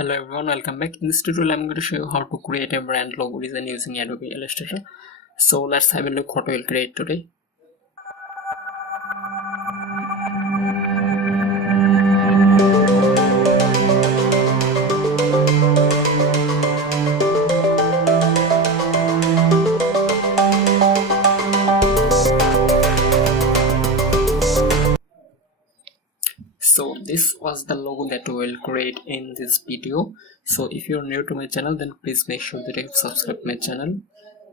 Hello everyone, welcome back. In this tutorial I'm going to show you how to create a brand logo design using Adobe Illustrator. So let's have a look what we'll create today. So this was the logo that we will create in this video. So if you're new to my channel, then please make sure that you subscribe my channel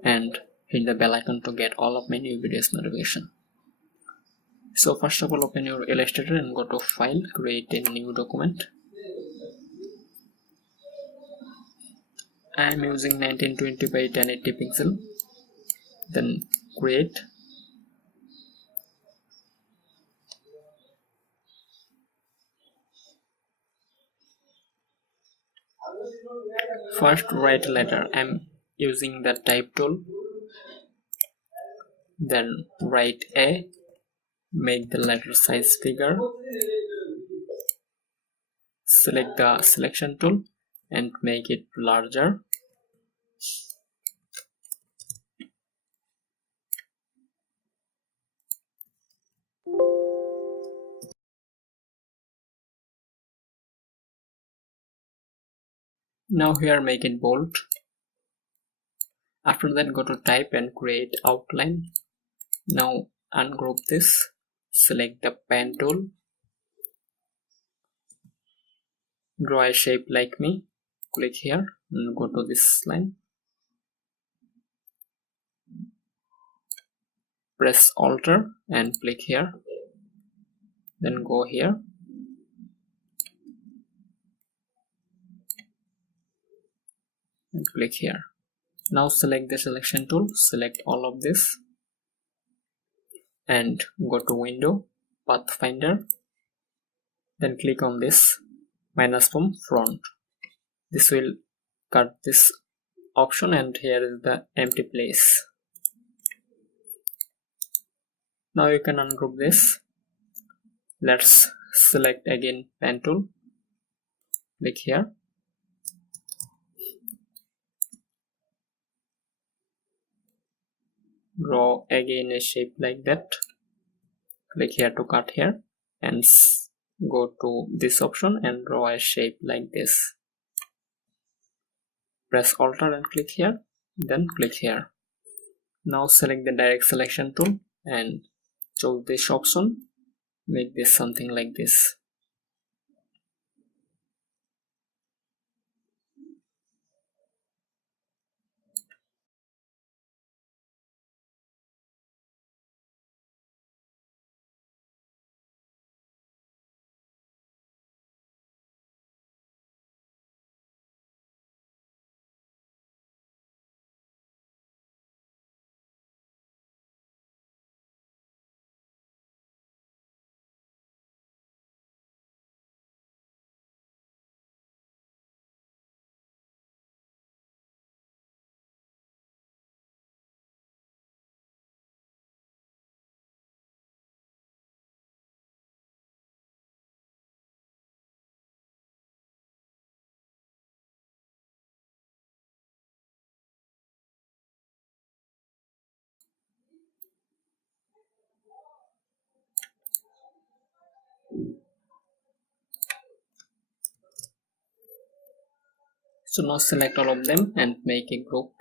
and hit the bell icon to get all of my new videos notification. So first of all, open your Illustrator and go to File, create a new document. I am using 1920 by 1080 pixel. Then create. First write a letter. I am using the type tool. Then write A. Make the letter size bigger. Select the selection tool and make it larger. Now here make it bold. After that go to type and create outline. Now ungroup this. Select the pen tool. Draw a shape like me. Click here and go to this line. Press Alt and click here. Then go here. And click here. Now select the selection tool. Select all of this. And go to Window, Pathfinder. Then click on this minus from front. This will cut this option and here is the empty place. Now you can ungroup this. Let's select again pen tool. Click here. Draw again a shape like that. Click here to cut here and go to this option and draw a shape like this. Press Alt and click here, then click here. Now select the direct selection tool and choose this option. Make this something like this. So now select all of them and make a group.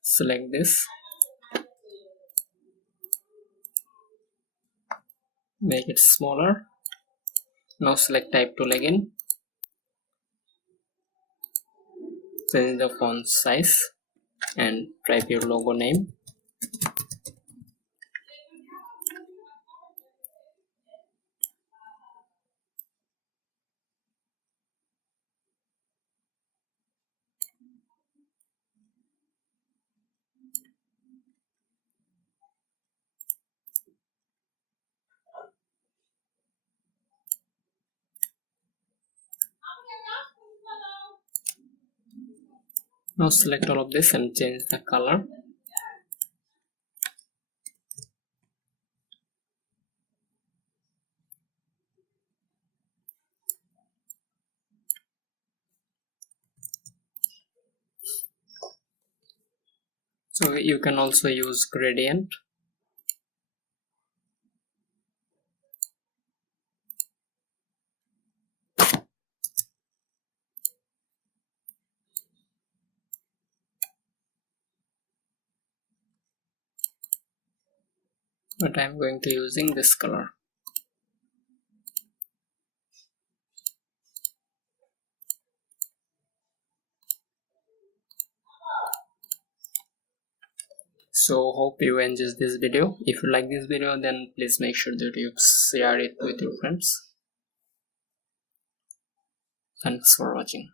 Select this. Make it smaller. Now select type tool again. Change the font size and type your logo name. Now select all of this and change the color. So you can also use gradient. But I'm going to using this color. So hope you enjoyed this video. If you like this video, then please make sure that you share it with your friends. Thanks for watching.